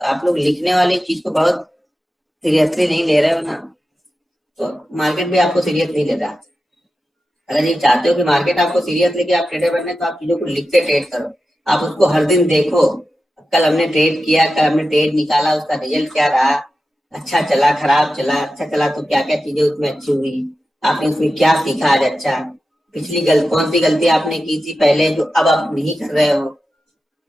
आप लोग लिखने वाली चीज को बहुत सीरियसली नहीं ले रहे हो ना, तो मार्केट भी आपको सीरियस नहीं ले रहा। अगर ये चाहते हो कि मार्केट आपको सीरियस लेके आप ट्रेडर बनने, तो आप चीजों को लिख के ट्रेड करो। आप उसको हर दिन देखो, कल हमने ट्रेड किया, कल हमने ट्रेड निकाला, उसका रिजल्ट क्या रहा, अच्छा चला, खराब चला, अच्छा चला तो क्या क्या चीजें उसमें अच्छी हुई, आपने उसमें क्या सीखा आज अच्छा, पिछली कौन सी गलती आपने की थी पहले जो अब आप नहीं कर रहे हो।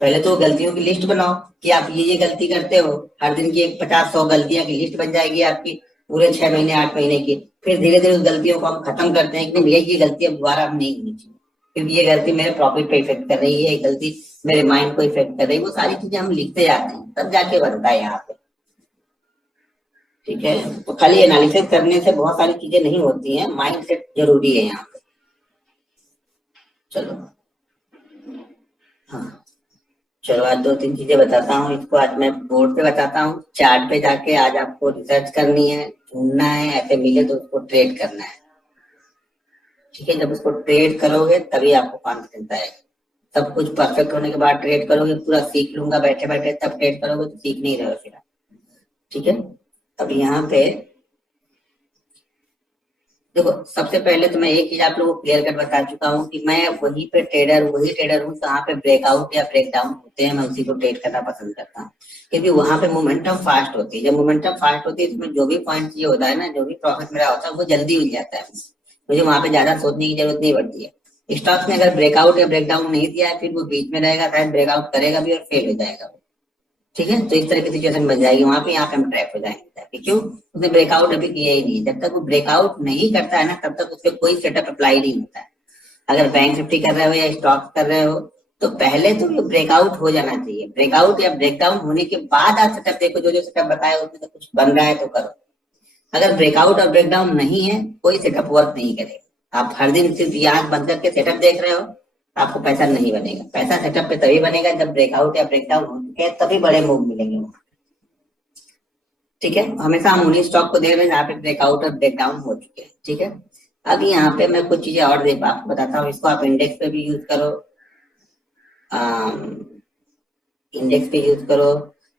पहले तो गलतियों की लिस्ट बनाओ कि आप ये गलती करते हो, हर दिन की एक 50-100 गलतियां की लिस्ट बन जाएगी आपकी, पूरे 6 महीने 8 महीने की। फिर धीरे धीरे उस गलतियों को हम खत्म करते हैं कि नहीं भैया ये गलती अब दोबारा हम नहीं होनी चाहिए, क्योंकि ये गलती मेरे प्रॉफिट पे इफेक्ट कर रही है, ये गलती मेरे माइंड को इफेक्ट कर रही है। वो सारी चीजें हम लिखते जाते हैं, तब जाके बनता है यहाँ पे। ठीक है, तो खाली एनालिसिस करने से बहुत सारी चीजें नहीं होती हैं, माइंड सेट जरूरी है यहाँ पे। चलो, हाँ, चलो आज 2-3 चीजें बताता हूँ। इसको आज मैं बोर्ड पे बताता हूँ, चार्ट पे जाके आज आपको रिसर्च करनी है, ढूंढना है, ऐसे मिले तो उसको ट्रेड करना है। ठीक है, जब उसको ट्रेड करोगे तभी आपको कॉन्फिडेंस आएगा। सब कुछ परफेक्ट होने के बाद ट्रेड करोगे, पूरा सीख लूंगा बैठे बैठे तब ट्रेड करोगे तो सीख नहीं रहे हो फिर। ठीक है, अब यहाँ पे देखो, सबसे पहले तो मैं एक चीज आप लोगों को क्लियर कट बता चुका हूँ कि मैं वही ट्रेडर हूँ जहाँ पे ब्रेकआउट या ब्रेकडाउन होते हैं, मैं उसी को ट्रेड करना पसंद करता हूँ, क्योंकि वहां पे मोमेंटम फास्ट होती है। जब मोमेंटम फास्ट होती है तो जो भी पॉइंट ये होता है ना, जो भी प्रॉफिट मेरा होता है वो जल्दी मिल जाता है, मुझे वहां पे ज्यादा सोचने की जरूरत नहीं पड़ती है। स्टॉक्स में अगर ब्रेकआउट या ब्रेकडाउन नहीं दिया है, फिर वो बीच में रहेगा, शायद ब्रेकआउट करेगा भी और फेल हो जाएगा। ठीक है, तो इस तरह की सिचुएशन बन जाएगी वहां पे, यहाँ पे हम ट्रैप हो जाएंगे। क्यों? उसने ब्रेकआउट अभी किया ही नहीं, जब तक वो ब्रेकआउट नहीं करता है ना तब तक उस पर कोई सेटअप अप्लाई नहीं होता है। अगर बैंक निफ्टी कर रहे हो या स्टॉक कर रहे हो, तो पहले तो ये ब्रेकआउट हो जाना चाहिए। ब्रेकआउट या ब्रेकडाउन होने के बाद आप सेटअप देखो, जो जो सेटअप बताया उसमें तो कुछ बन रहा है तो करो। अगर ब्रेकआउट और ब्रेकडाउन नहीं है, कोई सेटअप वर्क नहीं करेगा। आप हर दिन सिर्फ ये आंख बंद करके सेटअप देख रहे हो, आपको पैसा नहीं बनेगा। पैसा सेटअप पे तभी बनेगा जब ब्रेकआउट या ब्रेकडाउन हो चुके हैं, तभी बड़े मूव मिलेंगे। ठीक है, हमेशा हम उन्हीं स्टॉक को देख रहे हैं जहाँ पे ब्रेकआउट और ब्रेकडाउन हो चुके हैं। ठीक है, अब यहाँ पे मैं कुछ चीजें और देख आपको बताता हूँ। इसको आप इंडेक्स पे भी यूज करो, इंडेक्स पे यूज करो,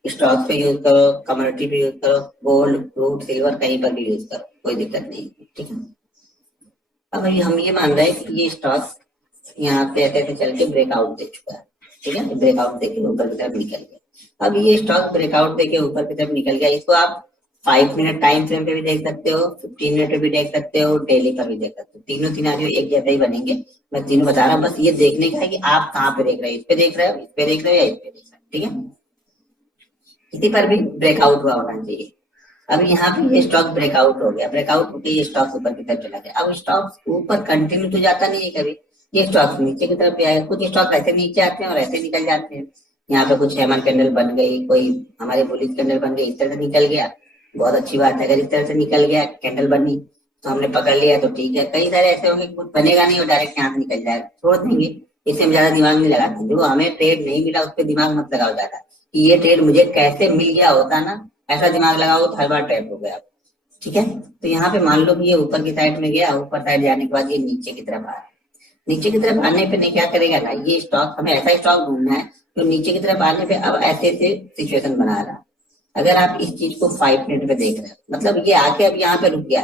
स्टॉक्स पे यूज करो, कमोडिटी पे यूज करो, गोल्ड क्रूड सिल्वर कहीं पर भी यूज करो, कोई दिक्कत नहीं। ठीक है, अब हम ये मान रहे हैं कि ये स्टॉक यहाँ पे ऐसे ऐसे चल के ब्रेकआउट दे चुका है। ठीक है, ब्रेकआउट देके ऊपर की तरफ निकल गया। अब ये स्टॉक ब्रेकआउट देके ऊपर की तरफ निकल गया, इसको आप 5 मिनट टाइम फ्रेम पे भी देख सकते हो, 15 मिनट पे भी देख सकते हो, डेली पर भी देख सकते हो। तीनों सिनेरियो एक जैसा ही बनेंगे, मैं तीनों बता रहा हूँ। बस ये देखने का है कि आप कहाँ पे देख रहे हो, इस पे देख रहे हो, इस पे देख रहे हो या इस पे देख रहे हो। ठीक है, किसी पर भी ब्रेकआउट हुआ होना चाहिए। अब यहाँ पे ये स्टॉक ब्रेकआउट हो गया, ब्रेकआउट होकर ये स्टॉक ऊपर की तरफ चला गया। अब स्टॉक ऊपर कंटिन्यू तो जाता नहीं है कभी, ये स्टॉक नीचे की तरफ भी आएगा। कुछ स्टॉक ऐसे नीचे आते हैं और ऐसे निकल जाते हैं। यहाँ पे कुछ हेमन कैंडल बन गई, कोई हमारी बुलिश कैंडल बन गई, इस तरह से निकल गया, बहुत अच्छी बात है। अगर इस तरह से निकल गया कैंडल बनी तो हमने पकड़ लिया तो ठीक है। कई सारे ऐसे होंगे कुछ बनेगा नहीं और डायरेक्ट यहाँ से निकल जाएगा, छोड़ देंगे। इससे हम ज्यादा दिमाग नहीं लगाते। जो हमें ट्रेड नहीं मिला उस पर दिमाग मत लगाओ ज्यादा, कि ये ट्रेड मुझे कैसे मिल गया होता ना, ऐसा दिमाग लगाओ तो हर बार ट्रैप हो गया। ठीक है, तो यहाँ पे मान लो कि ये ऊपर की साइड में गया, ऊपर साइड जाने के बाद ये नीचे की तरफ आ रहा है। नीचे की तरफ आने पे नहीं क्या करेगा ना, ये स्टॉक हमें ऐसा स्टॉक ढूंढना है तो नीचे की तरफ आने पे अब ऐसे ऐसे सिचुएशन बना रहा है। अगर आप इस चीज को 5 मिनट पे देख रहे हो, मतलब ये आके अब यहाँ पे रुक गया,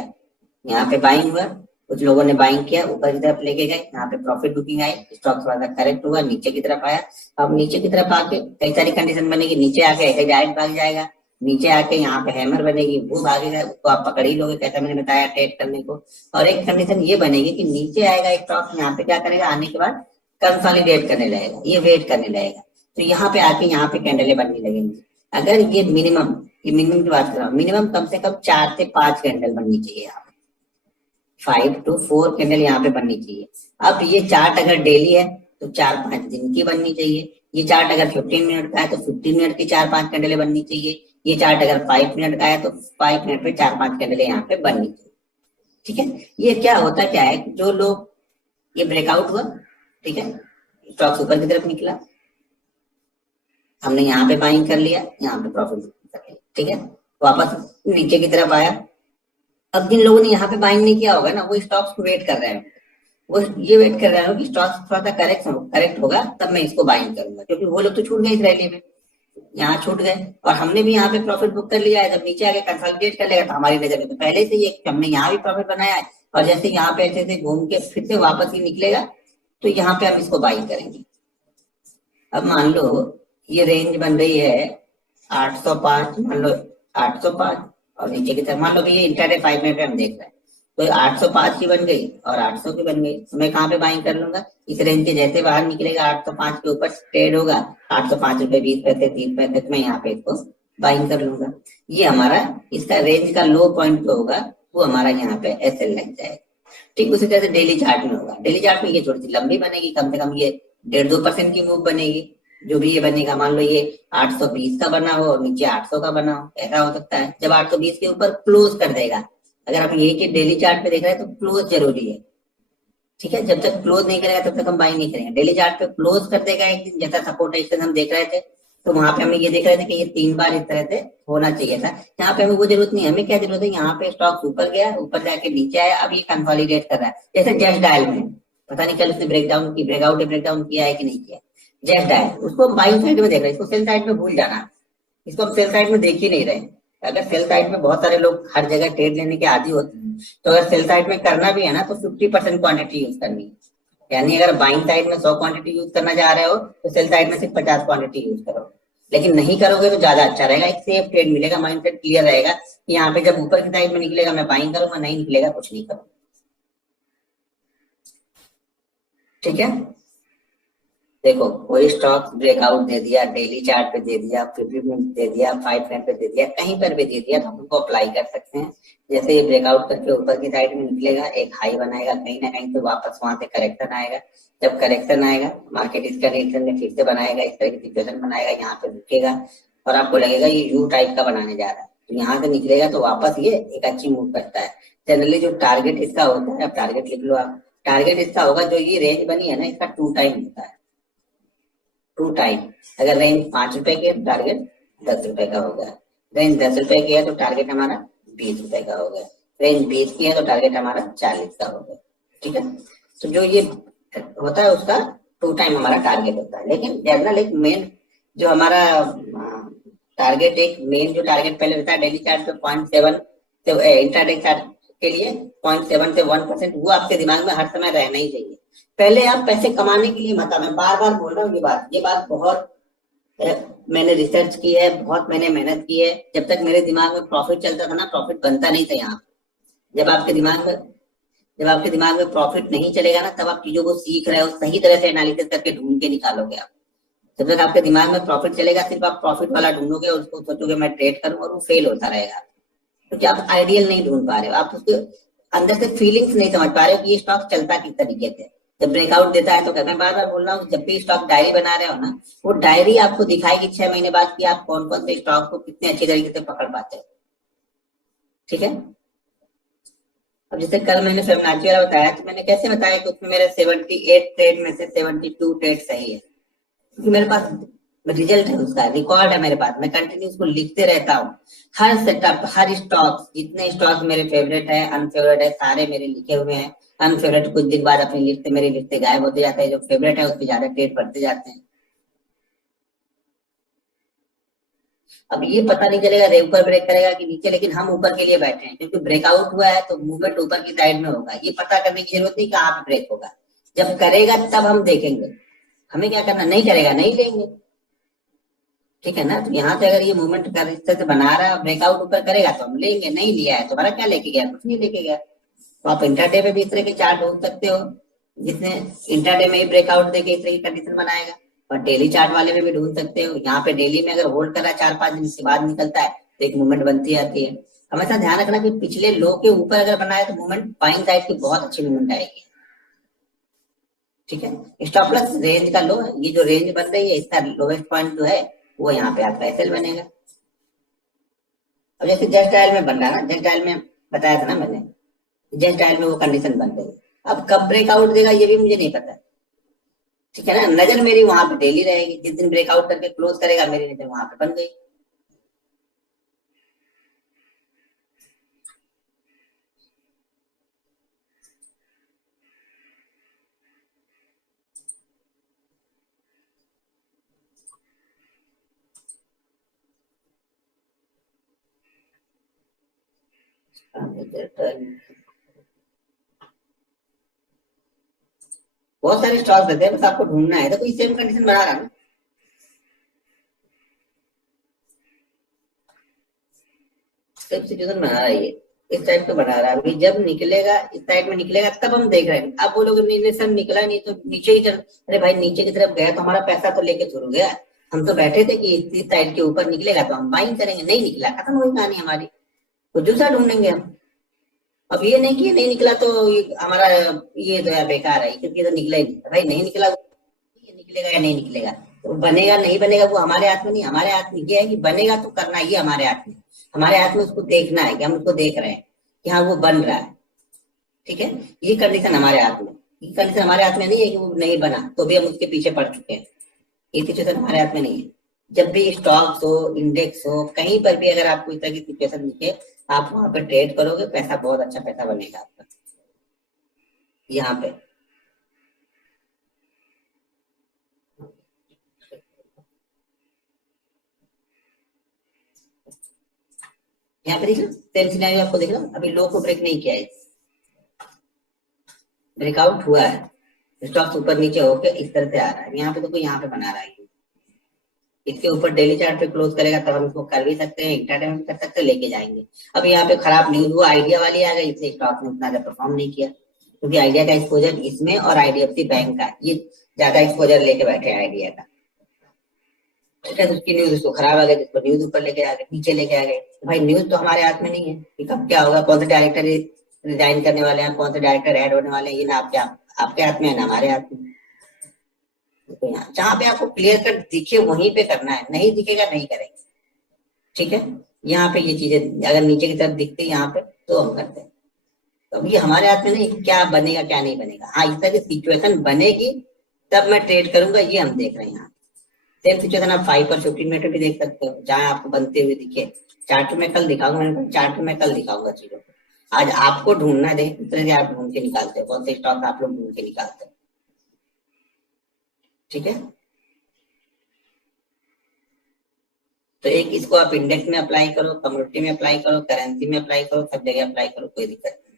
यहाँ पे बाइंग हुआ, कुछ लोगों ने बाइंग किया, ऊपर की तरफ लेके गए, यहाँ पे प्रॉफिट बुकिंग आई, स्टॉक थोड़ा सा करेक्ट हुआ, नीचे की तरफ आया। अब नीचे की तरफ आके कई सारी कंडीशन बनेगी, नीचे आके ऐसे डायरेक्ट भाग जाएगा, नीचे आके यहाँ पे हैमर बनेगी, वो भागेगा, उसको आप पकड़ ही लोगे, कैसा मैंने बताया ट्रेड करने को। और एक कंडीशन ये बनेगी कि नीचे आएगा स्टॉक, यहाँ पे क्या करेगा, आने के बाद कंसोलिडेट करने लगेगा, ये वेट करने लगेगा, तो यहाँ पे आके यहाँ पे कैंडले बनने लगेंगी। अगर ये मिनिमम की बात कर रहा हूँ, मिनिमम कम से कम 4 से 5 कैंडल बननी चाहिए यहाँ पे, 5 to 4 कैंडल यहाँ पे बननी चाहिए। अब ये चार्ट अगर डेली है तो 4-5 दिन की बननी चाहिए। ये चार्ट अगर 15 मिनट का है तो 15 मिनट की 4-5 कैंडलें बननी चाहिए। ये चार्ट अगर 5 मिनट का है तो 5 मिनट पे 4-5 कैंडलें यहाँ पे बननी चाहिए। ठीक है, ये क्या होता क्या है, जो लोग ये ब्रेकआउट हुआ, ठीक है, स्टॉक्स ऊपर की तरफ निकला, हमने यहाँ पे बाइंग कर लिया, यहाँ पे प्रॉफिट कर लिया, ठीक है, वापस नीचे की तरफ आया। अब जिन लोगों ने यहाँ पे बाइंग नहीं किया होगा ना, वो स्टॉक्स को वेट कर रहे हैं, वो ये वेट कर रहे हो कि स्टॉक्स थोड़ा सा करेक्ट होगा तब मैं इसको बाइंग करूंगा, क्योंकि वो लोग तो छूट गए इस रैली में। यहाँ छूट गए और हमने भी यहाँ पे प्रॉफिट बुक कर लिया है। जब नीचे आके कंसोलिडेट कर लेगा तो हमारी नजर में तो पहले से ही हमने यहाँ भी प्रॉफिट बनाया है, और जैसे यहाँ पे ऐसे से घूम के फिर से वापस ही निकलेगा तो यहाँ पे हम इसको बाई करेंगे। अब मान लो ये रेंज बन रही है 805, मान लो 805, और नीचे की तरफ मान लो कि ये इंटरडे 5 मिनट पे हम देख रहे हैं तो 805 की बन गई और 800 की बन गई, तो मैं कहाँ पे बाइंग कर लूंगा? इस रेंज के जैसे बाहर निकलेगा 805 के ऊपर ट्रेड होगा 805 रुपए 20 पैसे 30 पैसे, तो मैं यहाँ पे इसको बाइंग कर लूंगा। ये हमारा इसका रेंज का लो पॉइंट जो होगा वो हमारा यहाँ पे SL लग जाएगा। ठीक उसी तरह से डेली चार्ट में होगा। डेली चार्ट में ये थोड़ी सी लंबी बनेगी, कम से कम ये 1.5-2% की मूव बनेगी। जो भी ये बनेगा, मान लो ये 820 का बना हो और नीचे 800 का बना हो, ऐसा हो सकता है। जब 820 के ऊपर क्लोज कर देगा, अगर आप यही चीज डेली चार्ट पे देख रहे हैं तो क्लोज जरूरी है। ठीक है, जब तक क्लोज नहीं करेगा तब तक हम बाई नहीं करेंगे। डेली चार्ट पे क्लोज कर देगा एक दिन, जैसा सपोर्ट एक्शन हम देख रहे थे, तो वहां पे हमें ये देख रहे थे कि ये 3 बार इस तरह से होना चाहिए था। यहाँ पे हमें वो जरूरत नहीं है। हमें क्या जरूरत है? यहाँ पे स्टॉक ऊपर गया, ऊपर जाके नीचे आया, अब ये कंसोलिडेट कर रहा है। जैसे जस्ट डायल में, पता नहीं कल उसने ब्रेकडाउन की, ब्रेकआउट किया है कि नहीं किया। जस्ट डायल, उसको हम बाइंग साइड में देख रहे हैं, इसको सेल साइड में भूल जाना। इसको हम सेल साइड में देख ही नहीं रहे। अगर सेल साइड में बहुत सारे लोग हर जगह ट्रेड लेने के आदी होते हैं, तो अगर सेल साइड में करना भी है ना तो 50% क्वांटिटी यूज करनी है। यानी अगर बाइंग साइड में 100 क्वांटिटी यूज करना चाह रहे हो तो सेल साइड में सिर्फ 50 क्वांटिटी यूज करो। लेकिन नहीं करोगे तो ज्यादा अच्छा रहेगा, एक सेफ ट्रेड मिलेगा, माइंडसेट क्लियर रहेगा कि यहाँ पे जब ऊपर की साइड में निकलेगा मैं बाइंग करूंगा, नहीं निकलेगा कुछ नहीं करूंगा। ठीक है, देखो कोई स्टॉक ब्रेकआउट दे दिया, डेली चार्ट पे दे दिया, 50 मिनट दे दिया, 5 मिनट पे दे दिया, कहीं पर भी दे दिया तो हम उनको अप्लाई कर सकते हैं। जैसे ये ब्रेकआउट करके ऊपर की साइड में निकलेगा, एक हाई बनाएगा, कहीं ना कहीं तो वापस वहां से करेक्शन आएगा। जब करेक्शन आएगा, मार्केट इसका रिटर्न में फिर से बनाएगा, इस तरह की सिचुएशन बनाएगा, यहाँ पे रुकेगा और आपको लगेगा ये यू टाइप का बनाने जा रहा है, तो यहाँ से निकलेगा तो वापस ये एक अच्छी मूव करता है। जनरली जो टारगेट इसका होता है, अब टारगेट लिख लो आप, टारगेट इसका होगा जो ये रेंज बनी है ना, इसका 2 टाइम होता है। 2 टाइम। अगर रेंज 5 रुपए की है तो टारगेट 10 रुपए का हो गया। रेंज 10 रुपए की है तो टारगेट हमारा 20 रुपए का हो गया। रेंज 20 की है तो टारगेट हमारा 40 का हो गया। ठीक है, तो जो ये होता है उसका 2 टाइम हमारा टारगेट होता है। लेकिन जनरल एक मेन जो हमारा टारगेट, एक मेन जो टारगेट पहले होता है डेली चार्ट पे 0.7 से, इंट्राडे चार्ट के लिए 0.7 से 1%, वो आपके दिमाग में हर समय रहना ही चाहिए। पहले आप पैसे कमाने के लिए मत, मैं बार बार बोल रहा हूँ ये बात बहुत मैंने रिसर्च की है, बहुत मैंने मेहनत की है। जब तक मेरे दिमाग में प्रॉफिट चलता था ना, प्रॉफिट बनता नहीं था यहाँ। जब आपके दिमाग में जब आपके दिमाग में प्रॉफिट नहीं चलेगा ना, तब आप चीजों को सीख रहे हो, सही तरह से एनालिसिस करके ढूंढ के निकालोगे आप। जब तक आपके दिमाग में प्रॉफिट चलेगा, सिर्फ आप प्रॉफिट वाला ढूंढोगे और उसको सोचोगे मैं ट्रेड करूँ, और वो फेल होता रहेगा, क्योंकि आप आइडियल नहीं ढूंढ पा रहे हो, आप उसके अंदर से फीलिंग्स नहीं समझ पा रहे हो कि ये स्टॉक चलता किस तरीके से। जब ब्रेकआउट देता है तो मैं बार बार बोल रहा हूँ, जब भी स्टॉक डायरी बना रहे हो ना, वो डायरी आपको दिखाएगी 6 महीने बाद कि आप कौन कौन से स्टॉक को कितने अच्छे तरीके से पकड़ पाते हो। ठीक है, अब जैसे कल मैंने फिबोनाची वाला बताया, तो मैंने कैसे बताया कि उसमें मेरे 78 ट्रेड में से 72 ट्रेड सही है, क्योंकि मेरे पास रिजल्ट है, उसका रिकॉर्ड है मेरे पास, मैं कंटिन्यू उसको लिखते रहता हूँ। हर सेटअप, हर स्टॉक, जितने स्टॉक मेरे फेवरेट है, अनफेवरेट है, सारे मेरे लिखे हुए हैं। अनफेवरेट कुछ दिन बाद अपनी लिस्ट, मेरी लिस्ट से गायब होते जाते हैं, जो फेवरेट है उस पर ज्यादा ट्रेड बढ़ते जाते हैं। अब ये पता नहीं चलेगा ऊपर ब्रेक करेगा कि नीचे, लेकिन हम ऊपर के लिए बैठे हैं, क्योंकि ब्रेकआउट हुआ है तो मूवमेंट ऊपर की साइड में होगा। ये पता करने की जरूरत नहीं कहाँ पे ब्रेक होगा, जब करेगा तब हम देखेंगे। हमें क्या करना, नहीं करेगा नहीं लेंगे। ठीक है ना, तो यहाँ से अगर ये मूवमेंट कर इस तरह से बना रहा है, ब्रेकआउट ऊपर करेगा तो हम लेंगे, नहीं लिया है तो हमारा क्या लेके गया, कुछ नहीं लेके गया। तो आप इंट्राडे में भी इस तरह के चार्ट ढूंढ सकते हो, जिसने इंट्राडे में ही ब्रेकआउट देके इस तरह की कंडीशन बनाएगा। और डेली चार्ट वाले में भी ढूंढ सकते हो। यहाँ पे डेली में अगर होल्ड कर रहा है 4-5 दिन के बाद निकलता है तो एक मूवमेंट बनती आती है। हमेशा ध्यान रखना कि पिछले लो के ऊपर अगर बनाए तो मूवमेंट बाइंग साइड की बहुत अच्छी मूवमेंट आएगी। ठीक है, स्टॉप लॉस रेंज का लो है, ये जो रेंज बन रही है इसका लोवेस्ट पॉइंट जो है वो यहाँ पे आपका एसएल बनेगा। अब जैसे जस्ट डायल में बन रहा है ना, जस्ट डायल में बताया था ना मैंने, जस्ट डायल में वो कंडीशन बन गई। अब कब ब्रेकआउट देगा ये भी मुझे नहीं पता। ठीक है ना, नजर मेरी वहां पे डेली रहेगी, जिस दिन ब्रेकआउट करके क्लोज करेगा मेरी नजर वहां पे बन गई। बहुत सारे स्टॉक देते हैं, बस आपको ढूंढना है। तो कोई सेम कंडीशन बना रहा है ना, सेम सिचुएशन बना रहा है ये, इस टाइप का बना रहा है। अभी जब निकलेगा, इस टाइप में निकलेगा तब हम देख रहे हैं। आप बोलोगे नहीं नहीं सर निकला नहीं तो नीचे ही चल, अरे भाई नीचे की तरफ गया तो हमारा पैसा तो लेके शुरू गया। हम तो बैठे थे कि इस साइड के ऊपर निकलेगा तो हम बाइंग करेंगे, नहीं निकला, खत्म हुई कहानी हमारी, कुछ दूसरा ढूंढेंगे हम। अब ये नहीं कि नहीं निकला तो हमारा ये तो यार बेकार है क्योंकि तो निकला ही नहीं, भाई नहीं निकला, ये निकलेगा या नहीं निकलेगा, तो बनेगा नहीं बनेगा वो हमारे हाथ में नहीं, हमारे हाथ में ये है कि बनेगा तो करना ही हमारे हाथ में। हमारे हाथ में उसको देखना है कि हम उसको देख रहे हैं कि हाँ वो बन रहा है, ठीक है। ये कंडीशन हमारे हाथ में, ये कंडीशन हमारे हाथ में नहीं है कि वो नहीं बना तो भी हम उसके पीछे पड़ चुके हैं, ये सिचुएशन हमारे हाथ में नहीं है। जब भी स्टॉक्स हो, इंडेक्स हो, कहीं पर भी अगर आपको इस तरह की सिचुएशन दिखे, आप वहां पे ट्रेड करोगे, पैसा बहुत अच्छा पैसा बनेगा आपका यहाँ पे। यहाँ पे देख लो सेम सिनेरियो आपको देख लो, अभी लो को ब्रेक नहीं किया है, ब्रेकआउट हुआ है, स्टॉक्स ऊपर नीचे होके इस तरह से आ रहा है, यहाँ पे तो कोई यहाँ पे बना रहा है, इसके ऊपर डेली चार्ट पे क्लोज करेगा तब हम इसको कर भी सकते हैं, इंट्राडे में भी कर सकते हैं, लेके जाएंगे। अब यहाँ पे खराब न्यूज हुआ, आइडिया वाली आ गई, इसलिए स्टॉक ने उतना ज्यादा परफॉर्म नहीं किया, क्योंकि आइडिया का एक्सपोजर इसमें और आईडीएफसी बैंक का ये ज्यादा एक्सपोजर लेके बैठे हैं आइडिया का, ठीक है। तो उसकी न्यूज उसको खराब आ गई, जिसको न्यूज ऊपर लेके आ गए, नीचे लेके आ गए। भाई न्यूज तो हमारे हाथ में नहीं है कि कब क्या होगा, कौन से डायरेक्टर रिजाइन करने वाले हैं, कौन से डायरेक्टर ऐड होने वाले हैं, ये ना आपके हाथ में है ना हमारे हाथ में। तो यहाँ जहाँ पे आपको क्लियर कट दिखे वहीं पे करना है, नहीं दिखेगा नहीं करेंगे, ठीक है। यहाँ पे ये चीजें अगर नीचे की तरफ दिखती है यहाँ पे तो हम करते हैं। तो अब ये हमारे हाथ में नहीं क्या बनेगा क्या नहीं बनेगा, हाँ इस तरह की सिचुएशन बनेगी तब मैं ट्रेड करूंगा, ये हम देख रहे हैं यहाँ। सेम सिचुएशन आप 5 और 15 मिनट में भी देख सकते हो, जहां आपको बनते हुए दिखे। चार्ट में कल दिखाऊंगा, मैंने चार्ट में कल दिखाऊंगा चीजों को, आज आपको ढूंढना दे, इस तरह से आप ढूंढ के निकालते हो, कौन से स्टॉक आप लोग ढूंढ के निकालते हो, ठीक है। तो एक इसको आप इंडेक्स में अप्लाई करो, कम्युनिटी में अप्लाई करो, करेंसी में अप्लाई करो, सब जगह अप्लाई करो, कोई दिक्कत नहीं।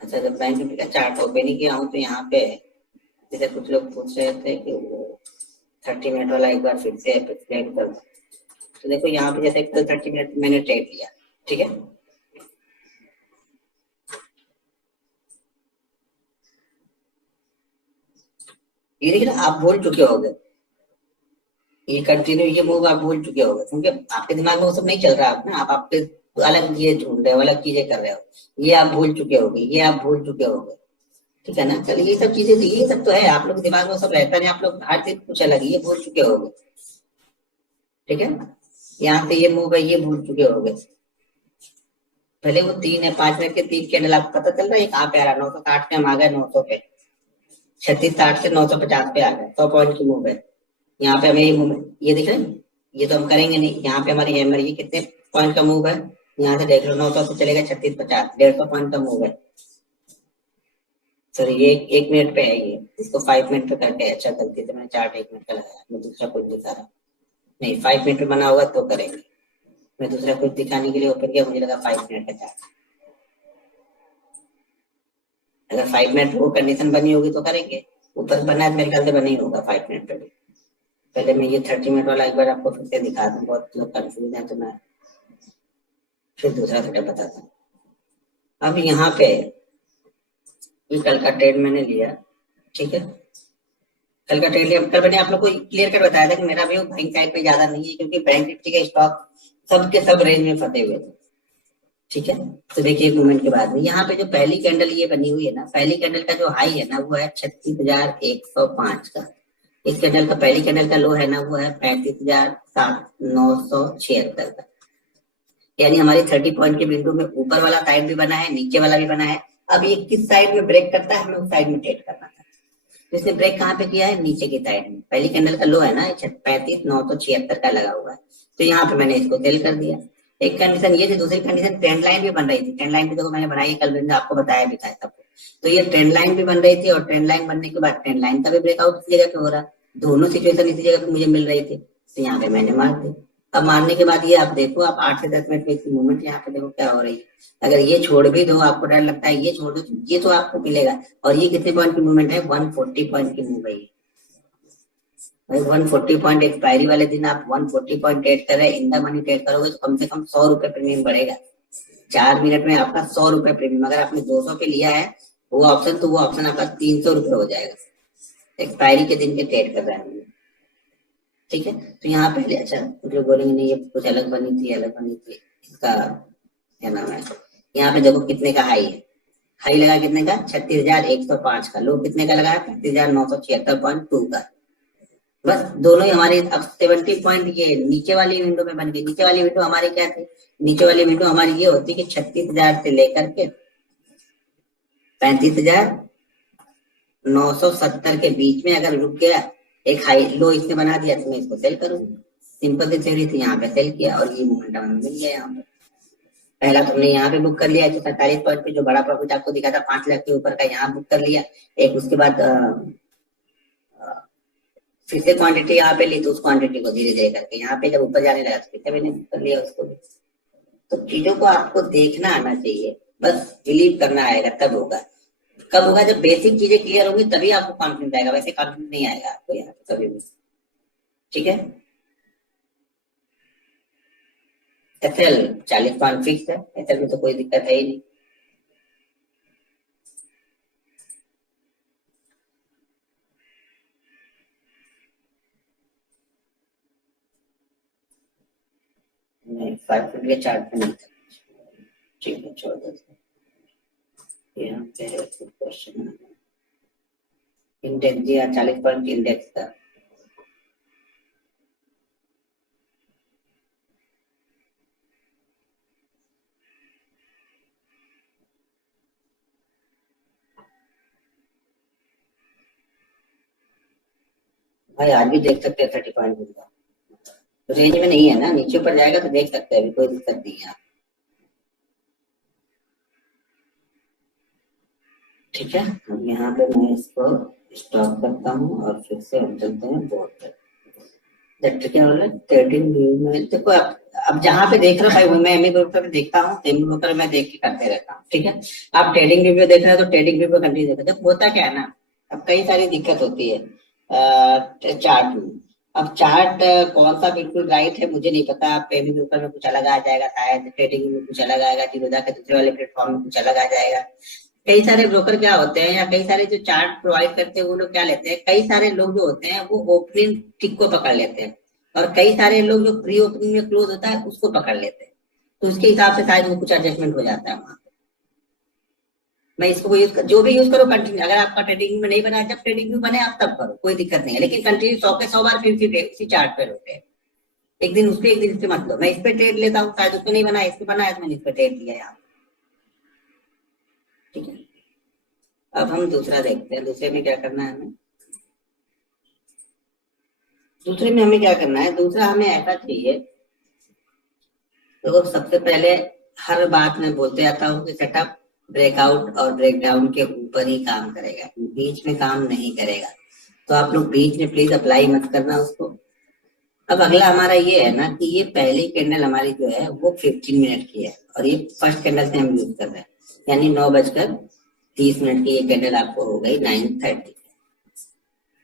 अच्छा जब बैंक निफ्टी का चार्ट ओपन ही किया हूँ तो यहाँ पे जैसे कुछ लोग पूछ रहे थे कि वो 30 मिनट वाला एक बार फिर से एक्सप्लेन कर दो। तो देखो यहाँ पे जैसे 30 मिनट मैंने ट्रेड लिया, ठीक है। ये देखिए आप भूल चुके होंगे, ये कंटिन्यू ये मूव आप भूल चुके होंगे, क्योंकि आपके दिमाग में वो सब नहीं चल रहा है ना, आप आपके अलग चीजें ढूंढ रहे हो, अलग चीजें कर रहे हो, ये आप भूल चुके होगे, ये आप भूल चुके होगे, ठीक है ना। चलिए ये सब चीजें, ये सब तो है आप लोग के दिमाग में सब रहता नहीं, आप लोग हर चीज कुछ अलग ये भूल चुके होगे, ठीक है। यहाँ पे ये मूव है, ये भूल चुके होगे। पहले वो 3 है 5 मिनट के 3 कैंडल आपको पता चल रहा है कहाँ पे आ रहा है, 960 पे हम आ गए, 900 पे 3660 से 950 पे आ गए, 100 पॉइंट की मूव है। यहाँ पे हमें ये मूव ये दिख रहे हैं, ये तो हम करेंगे नहीं, यहाँ पे हमारी हैमर ये कितने पॉइंट का मूव है, यहाँ से देख लो 900 से चलेगा 3650, 150 पॉइंट का मूव है। सर ये 1 मिनट पे है, ये इसको 5 मिनट पे करके, अच्छा गलती से मैंने चार्ट 1 मिनट का लगाया, मैं दूसरा कुछ दिखा रहा, नहीं 5 मिनट पे बना होगा तो करेंगे, मैं दूसरा कुछ दिखाने के लिए ओपन किया, मुझे लगा 5 मिनट का चार्ट। अगर 5 मिनट वो कंडीशन बनी होगी तो करेंगे, ऊपर बना है मेरे ख्याल से बना ही होगा 5 मिनट पे भी। पहले मैं ये 30 मिनट वाला एक बार आपको फिर से दिखा दूं, बहुत लोग कंफ्यूज हैं तो मैं फिर दूसरा सेटअप बताता हूँ। अब यहाँ पे ये कल का ट्रेड मैंने लिया, ठीक है, कल का ट्रेड लिया, कल मैंने आप लोग को क्लियर कर बताया था कि मेरा व्यू बैंक साइड पे ज्यादा नहीं है, क्योंकि बैंक निफ्टी के स्टॉक सबके सब रेंज में फंसे हुए थे, ठीक है। तो देखिए एक मोमेंट के बाद में यहाँ पे जो पहली कैंडल ये बनी हुई है ना, पहली कैंडल का जो हाई है ना वो है 36,105 का, इस कैंडल का पहली कैंडल का लो है ना वो है 35,976 का, यानी हमारी 30 पॉइंट के बिंदु में ऊपर वाला साइड भी बना है, नीचे वाला भी बना है। अब ये किस साइड में ब्रेक करता है, हमें उस साइड में ट्रेड करना था। तो इसने ब्रेक कहाँ पे किया है, नीचे की साइड में, पहली कैंडल का लो है ना 35,976 का लगा हुआ है, तो यहाँ पे मैंने इसको सेल कर दिया। एक कंडीशन ये थी, दूसरी कंडीशन ट्रेंड लाइन भी बन रही थी, ट्रेंड लाइन भी देखो मैंने बनाई, कल मैंने आपको बताया भी था सबको। तो ये ट्रेंड लाइन भी बन रही थी, और ट्रेंड लाइन बनने के बाद ट्रेंड लाइन का भी ब्रेकआउट इस जगह पे हो रहा, दोनों सिचुएशन इसी जगह पे मुझे मिल रही थी, तो यहाँ पे मैंने मार दी। अब मारने के बाद ये आप देखो, आप 8 से 10 मिनट में इसकी मूवमेंट यहाँ पे देखो क्या हो रही है। अगर ये छोड़ भी दो, आपको डर लगता है ये छोड़ दो, तो ये तो आपको मिलेगा। और ये कितने पॉइंट की मूवमेंट है, 140 पॉइंट की मूव है ये। भाई 140 पॉइंट एक्सपायरी वाले दिन आप 140 पॉइंट ट्रेड कर रहे हैं, इन द मनी ट्रेड करोगे तो कम से कम 100 रुपए प्रीमियम बढ़ेगा। 4 मिनट में आपका 100 रुपए प्रीमियम। अगर आपने 200 पे लिया है वो ऑप्शन, तो वो ऑप्शन आपका 300 रुपए हो जाएगा। एक्सपायरी के दिन के ट्रेड कर रहे हैं। ठीक है, तो यहाँ पहले अच्छा जो बोलेंगे नहीं ये कुछ अलग बनी थी, अलग बनी थी, इसका क्या नाम है, यहाँ पे देखो कितने का हाई है। हाई लगा कितने का, 36,105 का। लो कितने का लगा, 35,976.2 का। बस दोनों ही हमारे अब 70 पॉइंट ये नीचे वाली विंडो में बन गई। नीचे वाली विंडो हमारी क्या थी, नीचे वाली विंडो हमारी ये होती कि 36,000 से लेकर के 35,970 के बीच में अगर रुक गया, एक हाई लो इसने बना दिया तो मैं इसको सेल करूंगा। सिंपल सी थ्योरी थी, यहाँ पे सेल किया और ये मोमेंटम हमें मिल गया। यहाँ पे पहला तुमने यहाँ पे बुक कर लिया 47 पॉइंट पे, जो बड़ा प्रॉफिट आपको दिखा था 5 लाख के ऊपर का, यहाँ बुक कर लिया एक। उसके बाद फिर से क्वांटिटी यहाँ पे ली, तो उस क्वांटिटी को धीरे धीरे करके यहाँ पे जब ऊपर जाने लगा तो फिर से मैंने बुक कर लिया उसको भी। तो चीजों को आपको देखना आना चाहिए, बस बिलीव करना आएगा तब होगा। कब होगा, जब बेसिक चीजें क्लियर होंगी तभी आपको कॉन्फिडेंस आएगा, वैसे कॉन्फिडेंस नहीं आएगा आपको यहाँ पे कभी भी। ठीक है, एसएल 40 पॉइंट फिक्स है, एसएल में तो कोई दिक्कत है ही नहीं। नहीं 5 फुट के चार्ट पे नहीं था। ठीक है, छोड़ दो। यहाँ पे क्वेश्चन इंडेक्स दिया 40 पॉइंट इंडेक्स का। भाई आज भी देख सकते हैं 30 पॉइंट मिलता, रेंज में नहीं है ना, नीचे ऊपर जाएगा तो देख सकते हैं, अभी कोई दिक्कत नहीं है। ठीक है, अब यहाँ पे मैं इसको स्टॉप करता हूँ और फिर से हम चलते हैं बोर्ड पर। क्या हो रहा है ट्रेडिंग व्यू में, देखो अब जहाँ पे देख रहा भाई मैं एमए ग्रुप पे देखता हूँ, एमए ग्रुप पर मैं देख के करते रहता हूँ। ठीक है, आप ट्रेडिंग रिव्यू देख रहे हो तो ट्रेडिंग रिव्यू कंटिन्यू देखो। देखो होता क्या है ना, अब कई सारी दिक्कत होती है चार्ट में। अब चार्ट कौन सा बिल्कुल राइट है मुझे नहीं पता, आप एमए ग्रुप में कुछ अलग आ जाएगा, शायद ट्रेडिंग में कुछ अलग आएगा, जीरोधा के दूसरे वाले प्लेटफॉर्म में कुछ अलग आ जाएगा। कई सारे ब्रोकर क्या होते हैं, या कई सारे जो चार्ट प्रोवाइड करते हैं वो लोग क्या लेते हैं, कई सारे लोग जो होते हैं वो ओपनिंग टिक को पकड़ लेते हैं, और कई सारे लोग जो प्री ओपनिंग में क्लोज होता है उसको पकड़ लेते हैं। तो उसके हिसाब से शायद वो कुछ एडजस्टमेंट हो जाता है वहां पे। मैं इसको जो भी यूज करो कंटिन्यू, अगर आपका ट्रेडिंग में नहीं बना, जब ट्रेडिंग में बने आप तब करो, कोई दिक्कत नहीं है। लेकिन कंटिन्यू 100 के 100 बार फिर इसी चार्ट पे रोटे, एक दिन उस पर एक दिन इस पे मत लो। मैं इस पे ट्रेड लेता हूँ, शायद उस पे नहीं बना, इस पे बना है तो मैंने इस पे ट्रेड लिया यहाँ। ठीक है, अब हम दूसरा देखते हैं, दूसरे में क्या करना है हमें। दूसरे में हमें क्या करना है, दूसरा हमें ऐसा चाहिए। तो सबसे पहले हर बात में बोलते आता हूँ कि सेटअप ब्रेकआउट और ब्रेकडाउन के ऊपर ही काम करेगा, बीच में काम नहीं करेगा। तो आप लोग बीच में प्लीज अप्लाई मत करना उसको। अब अगला हमारा ये है ना कि ये पहली कैंडल हमारी जो है वो 15 मिनट की है, और ये फर्स्ट कैंडल से हम यूज कर रहे हैं, यानी 9:30 की ये कैंडल आपको हो गई 9:30।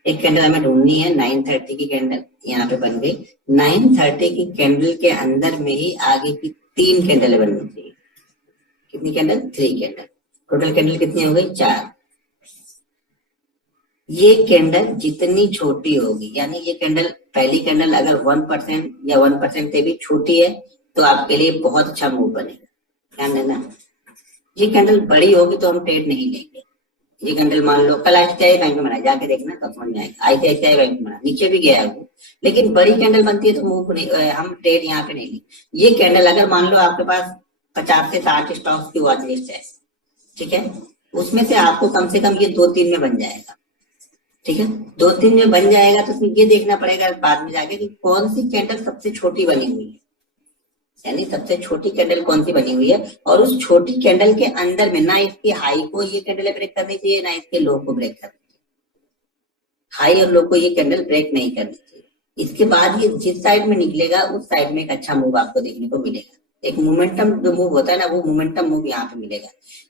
एक कैंडल हमें ढूंढनी है 9:30 की कैंडल, यहाँ पे बन गई। 9:30 की कैंडल के अंदर में ही आगे की 3 कैंडल बननी चाहिए। कितनी कैंडल, 3 कैंडल। टोटल कैंडल कितनी हो गई, 4। ये कैंडल जितनी छोटी होगी, यानी ये कैंडल पहली कैंडल अगर 1% या 1% से भी छोटी है तो आपके लिए बहुत अच्छा मूव बनेगा, ध्यान देना। ये कैंडल बड़ी होगी तो हम ट्रेड नहीं लेंगे। ये कैंडल मान लो कल आईसीआई बैंक में बना, जाके देखना तब समझ में आएगा। आईसीआई बैंक में बना, नीचे भी गया है वो, लेकिन बड़ी कैंडल बनती है तो मूव नहीं, हम ट्रेड यहाँ पे नहीं लेंगे। ये कैंडल अगर मान लो आपके पास 50 से 60 स्टॉक्स की वॉच लिस्ट है, ठीक है, उसमें से आपको कम से कम ये 2-3 में बन जाएगा। ठीक है, 2-3 में बन जाएगा तो फिर ये देखना पड़ेगा बाद में जाके कि कौन सी कैंडल सबसे छोटी बनी हुई है, यानी सबसे छोटी कैंडल कौन सी बनी हुई है, और उस छोटी कैंडल के अंदर में ना इसकी हाई को ये कैंडल ब्रेक करनी चाहिए, ना इसके लो को ब्रेक करनी चाहिए। हाई और लो को ये कैंडल ब्रेक नहीं करनी चाहिए। इसके बाद ये जिस साइड में निकलेगा उस साइड में एक अच्छा मूव आपको देखने को मिलेगा। एक मोमेंटम जो मूव होता है ना, वो मोमेंटम मूव यहाँ पे मिलेगा।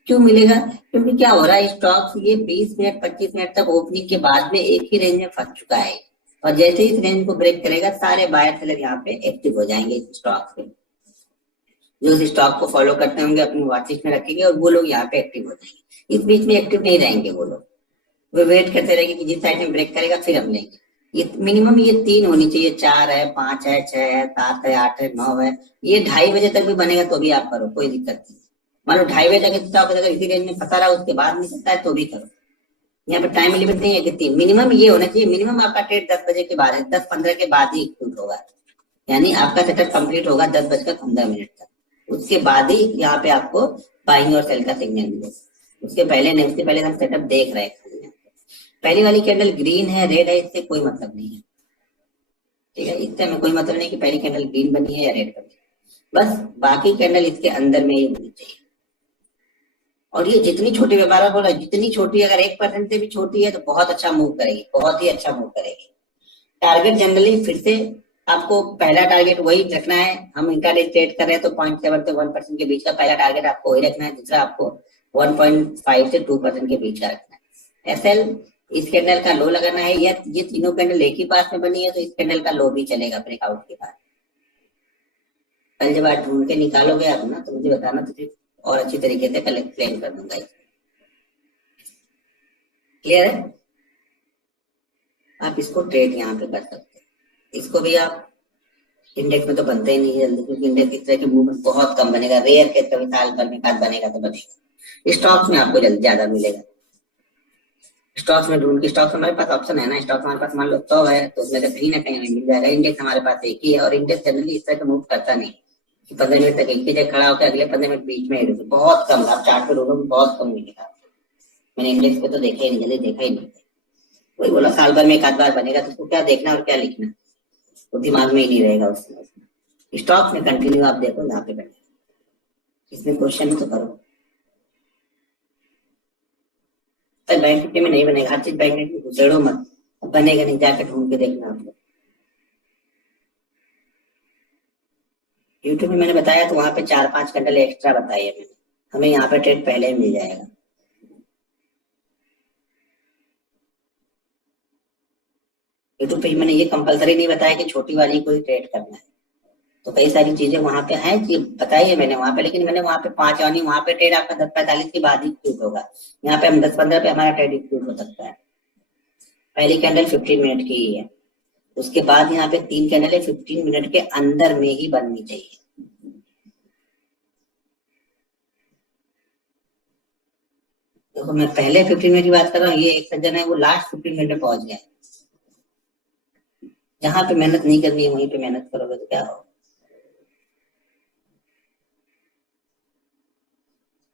क्यों मिलेगा? क्योंकि क्या हो रहा है, स्टॉक ये 20 मिनट 25 मिनट तक ओपनिंग के बाद में एक ही रेंज में फंस चुका है, और जैसे ही इस रेंज को ब्रेक करेगा सारे बायर सेलर यहाँ पे एक्टिव हो जाएंगे इस स्टॉक पे। जो इस स्टॉक को फॉलो करते होंगे अपनी वॉच लिस्ट में रखेंगे और वो लोग यहाँ पे एक्टिव हो जाएंगे। इस बीच में एक्टिव नहीं रहेंगे वो लोग, वो वेट करते रहेंगे कि जिस साइड में ब्रेक करेगा फिर हम लेंगे। ये मिनिमम ये 3 होनी चाहिए, 4 है, 5 है, 6 है, 7 है, 8 है, 9 है। ये 2:30 बजे तक भी बनेगा तो भी आप करो, कोई दिक्कत नहीं। मान लो 2:30 बजे तक स्टॉक अगर इसी रेंज में फंसा रहा उसके बाद नहीं सकता है तो भी करो। यहाँ पे टाइम लिमिट नहीं है कि 3, मिनिमम ये होना चाहिए। मिनिमम आपका ट्रेड 10 बजे के बाद है, 10-15 के बाद ही एक्टिव होगा, यानी आपका सेटअप कंप्लीट होगा 10:15 तक। उसके बाद ही यहाँ पे आपको बाइंग और सेल का सिग्नल मिलेगा। उसके पहले नहीं, उसके पहले हम सेटअप देख रहे हैं। पहली वाली कैंडल ग्रीन है, रेड है, इससे कोई मतलब नहीं है, ठीक है। इससे हमें कोई मतलब नहीं कि पहली कैंडल ग्रीन बनी है या रेड बनी है, बस बाकी कैंडल इसके अंदर में ही होनी चाहिए। और ये जितनी छोटी व्यापार बोला, जितनी छोटी, अगर 1% से भी छोटी है तो बहुत अच्छा मूव करेगी, बहुत ही अच्छा मूव करेगी। टारगेट जनरली फिर से आपको पहला टारगेट वही रखना है। हम इंट्राडे ट्रेड कर रहे हैं तो 0.7 से 1% के बीच का पहला टारगेट आपको वही रखना है। दूसरा आपको 1.5 से 2% के बीच का रखना है। एसएल इस कैंडल का लो लगाना है। ये तीनों कैंडल एक ही पास में बनी है तो इस कैंडल का लो भी चलेगा ब्रेकआउट के बाद। कल जब आप ढूंढ के निकालोगे आप ना, तो मुझे बताना, तो फिर और अच्छी तरीके से कल एक्सप्लेन कर दूंगा। क्लियर है? आप इसको ट्रेड यहाँ पे कर सकते हैं। इसको भी आप, इंडेक्स में तो बनते ही नहीं है जल्दी, क्योंकि इंडेक्स इस तरह के मूवमेंट बहुत कम बनेगा, रेयर के कभी साल भर में बाद बनेगा तो बनेगा। स्टॉक्स में आपको जल्दी ज्यादा मिलेगा। स्टॉक्स में ढूंढ के, स्टॉक्स हमारे पास ऑप्शन है ना, स्टॉक्स हमारे पास मान लो 100 है तो उसमें से कहीं ना कहीं मिल जाएगा। इंडेक्स हमारे पास एक ही है, और इंडेक्स जनरली इस तरह का मूव करता नहीं कि 15 मिनट तक एक ही जगह खड़ा होकर अगले 15 मिनट बीच में, बहुत कम। आप चार्ट पे ढूंढो बहुत कम मिलेगा। मैंने इंडेक्स पे तो देखा ही नहीं, जल्दी देखा ही नहीं। वही बोला, साल भर में एक आध बार बनेगा तो उसको क्या देखना और क्या लिखना, वो दिमाग में ही नहीं रहेगा उसमें। स्टॉक्स में कंटिन्यू आप देखो यहाँ पे बनेगा। इसमें क्वेश्चन तो करो। बैंक निफ्टी में नहीं बनेगा, हर चीज बैंक निफ्टी में घुसेड़ो मत, बनेगा नहीं, जाकर ढूंढ के देखना आप लोग। यूट्यूब में मैंने बताया तो वहां पे 4-5 कैंडल एक्स्ट्रा बताई है मैंने, हमें यहाँ पे ट्रेड पहले ही मिल जाएगा। यूट्यूब पे मैंने ये कंपलसरी नहीं बताया कि छोटी वाली को ही ट्रेड करना है, तो कई सारी चीजें वहां पे हैं कि बताई है मैंने वहां पे, लेकिन मैंने वहां पे 5 यानी वहां पे ट्रेड आपका 10:45 के बाद ही क्यूट होगा। यहाँ पे हम 10-15 पे हमारा ट्रेड क्यूट हो सकता है। पहली कैंडल 15 मिनट की ही है, उसके बाद यहाँ पे 3 कैंडल 15 मिनट के अंदर में ही बननी चाहिए। देखो मैं पहले 15 मिनट की बात कर रहा हूँ, ये एक सज्जन है वो लास्ट 15 मिनट में पहुंच गया। जहां पे मेहनत नहीं करनी है वहीं पे मेहनत करोगे तो क्या होगा।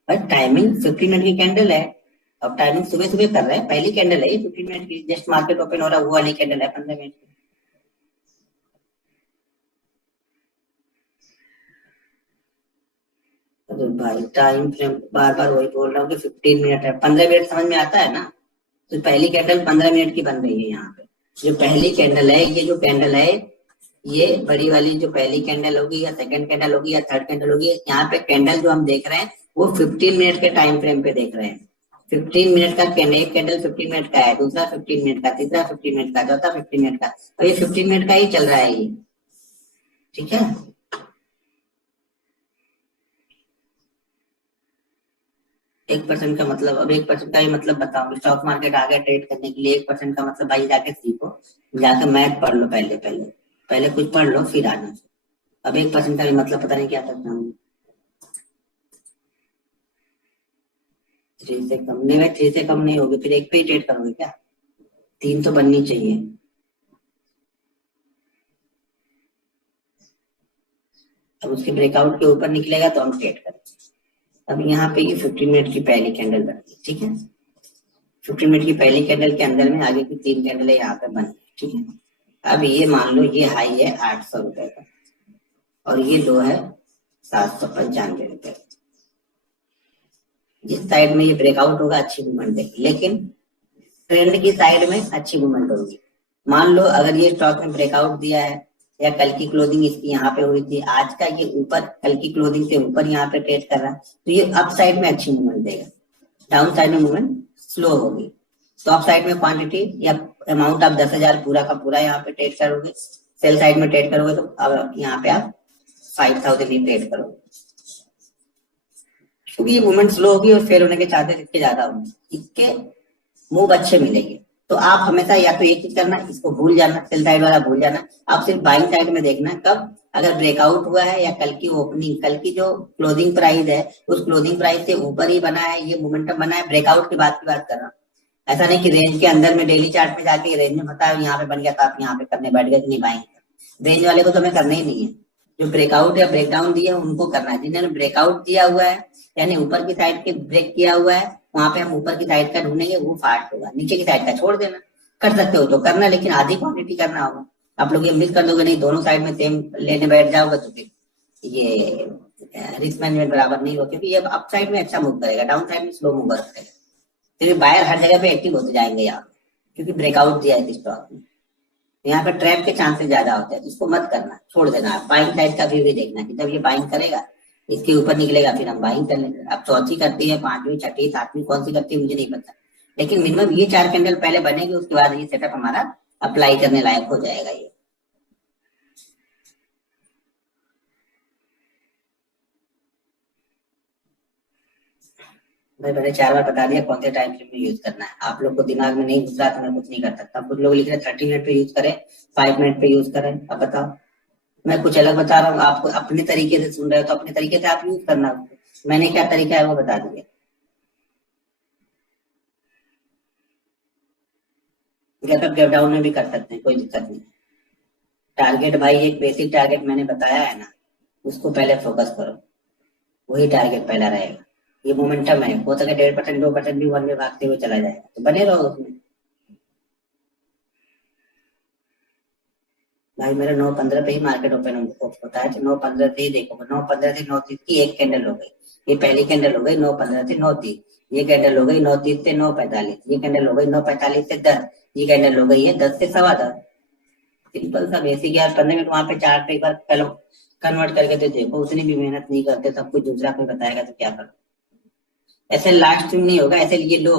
भाई टाइमिंग 15 मिनट की कैंडल है, अब टाइमिंग सुबह सुबह कर रहे हैं, पहली कैंडल है ये 15 मिनट की, जस्ट मार्केट ओपन हो रहा है वो वाली कैंडल है 15 मिनट की। अरे भाई टाइम फ्रेम बार बार वही बोल रहा हूँ कि 15 मिनट है, 15 मिनट समझ में आता है ना। तो पहली कैंडल 15 मिनट की बन रही है यहाँ पे। जो पहली कैंडल है, ये जो कैंडल है, ये बड़ी वाली जो पहली कैंडल होगी या सेकंड कैंडल होगी या थर्ड कैंडल होगी, यहाँ पे कैंडल जो हम देख रहे हैं वो 15 मिनट के टाइम फ्रेम पे देख रहे हैं। 15 मिनट का कैंडल, एक कैंडल 15 मिनट का है, दूसरा 15 मिनट का, तीसरा 15 मिनट का, चौथा 15 मिनट का, और ये 15 मिनट का ही चल रहा है ये, ठीक है। 1% का मतलब, अब 1% का ही मतलब बताऊं, स्टॉक मार्केट आ गया ट्रेड करने के लिए 1% का मतलब भाई जाके सीखो, जाके मैथ पढ़ लो, पहले पहले पहले कुछ पढ़ लो फिर आना। अब 1% का भी मतलब पता नहीं क्या करना हूँ। 3 से कम नहीं, 3 से कम नहीं होगी, फिर एक पे ही ट्रेड करोगे क्या? 3 तो बननी चाहिए। अब उसके ब्रेकआउट के ऊपर निकलेगा तो हम ट्रेड करेंगे। अब यहाँ पे ये 15 मिनट की पहली कैंडल बन गई, ठीक है। 15 मिनट की पहली कैंडल के अंदर में आगे की 3 कैंडल यहाँ पे बन गई, ठीक है। अब ये मान लो ये हाई है 800 रुपए का और ये लो है 795 रुपए। जिस साइड में ये ब्रेकआउट होगा अच्छी मूवमेंट देगी, लेकिन ट्रेंड की साइड में अच्छी मूवमेंट होगी। मान लो अगर ये स्टॉक में ब्रेकआउट दिया है या कल की क्लोजिंग इसकी यहाँ पे हुई थी, आज का ये ऊपर कल की क्लोजिंग से ऊपर यहाँ पे ट्रेड कर रहा है, तो ये अप साइड में अच्छी मूवमेंट देगा, डाउन साइड में मूवमेंट स्लो होगी। तो अप साइड में क्वांटिटी या अमाउंट आप 10,000 पूरा का पूरा यहाँ पे ट्रेड करोगे, सेल साइड में ट्रेड करोगे तो अब यहाँ पे आप 5,000 ही ट्रेड करोगे, क्योंकि ये मूवमेंट स्लो होगी और फेल होने के चांसेस इसके ज्यादा होंगे, इसके मूव अच्छे मिलेंगे। तो आप हमेशा या तो एक चीज करना, इसको भूल जाना, सेल साइड वाला भूल जाना, आप सिर्फ बाइंग साइड में देखना कब अगर ब्रेकआउट हुआ है या कल की ओपनिंग, कल की जो क्लोजिंग प्राइस है उस क्लोजिंग प्राइस से ऊपर ही बना है, ये मोमेंटम बना है, ब्रेकआउट के बाद की बात कर रहा हूँ। ऐसा नहीं कि रेंज के अंदर में डेली चार्ट में जाके रेंज में पता है यहाँ पे बन गया तो आप यहाँ पे करने बैठ गए कि नहीं बाइंग। रेंज वाले को तो हमें करना ही नहीं है, जो ब्रेकआउट या ब्रेकडाउन दिया है उनको करना है। जिन्होंने ब्रेकआउट दिया हुआ है यानी ऊपर की साइड के ब्रेक किया हुआ है, वहां पे हम ऊपर की साइड का ढूंढेंगे, वो फास्ट होगा। नीचे की साइड का छोड़ देना, कर सकते हो तो करना, लेकिन आधी क्वांटिटी करना होगा। आप लोग ये मिस कर दोगे, नहीं दोनों साइड में सेम लेने बैठ जाओगे तो फिर ये रिस्क मैनेजमेंट बराबर नहीं हो, क्योंकि ये अप साइड में अच्छा मूव करेगा, डाउन साइड में स्लो मूव करेगा। क्योंकि बायर हर जगह पे एक्टिव होते जाएंगे यहाँ, क्योंकि ब्रेकआउट दिया है स्टॉक में, यहाँ पे ट्रैप के चांसेस ज्यादा होते हैं, इसको मत करना, छोड़ देना। बाइंग साइड का व्यू भी देखना कि जब ये बाइंग करेगा इसके ऊपर निकलेगा फिर हम बाइंग कर लेंगे। अब चौथी करती है, पांचवी, छठी, सातवीं कौन सी करती है मुझे नहीं पता, लेकिन मिनिमम ये 4 कैंडल पहले बनेगी, उसके बाद ये सेटअप हमारा अप्लाई करने लायक हो जाएगा। ये मैंने 4 बार बता दिया कौन से टाइम फ्रेम में यूज करना है। आप लोग को दिमाग में नहीं घुस रहा तो मैं कुछ नहीं कर सकता। कुछ लोग लिख रहे 30 मिनट पे यूज करें, 5 मिनट पे यूज करें, अब बताओ। मैं कुछ अलग बता रहा हूँ, आपको अपने तरीके से सुन रहे हो तो अपने तरीके से आप यूज करना। मैंने क्या तरीका है वो बता दिया। गैप अप गैप डाउन में भी कर सकते हैं, कोई दिक्कत नहीं। टारगेट भाई एक बेसिक टारगेट मैंने बताया है ना, उसको पहले फोकस करो, वही टारगेट पहला रहेगा। ये मोमेंटम है, हो सके 1.5% 2% भी वन में भागते हुए चला जाएगा, तो बने रहो उसमें। भाई मेरा 9:15 पे ही मार्केट ओपन होता है, तो 9:15 से ही देखोगे। 9:15 से 9:30 की एक कैंडल हो गई, ये पहली कैंडल हो गई 9:15 से 9:30, ये कैंडल हो गई 9:30 से 9:45, ये कैंडल हो गई 9:45 से 10, ये कैंडल हो गई है 10 से 10:15। सिंपल सा बेसिक यार। 15 मिनट वहां पे चार्ट पे एक बार कन्वर्ट करके तो देखो, उतनी भी मेहनत नहीं करते, सब कुछ दूसरा कोई बताएगा तो क्या करो। ऐसे लास्ट में नहीं होगा, ऐसे लिए लो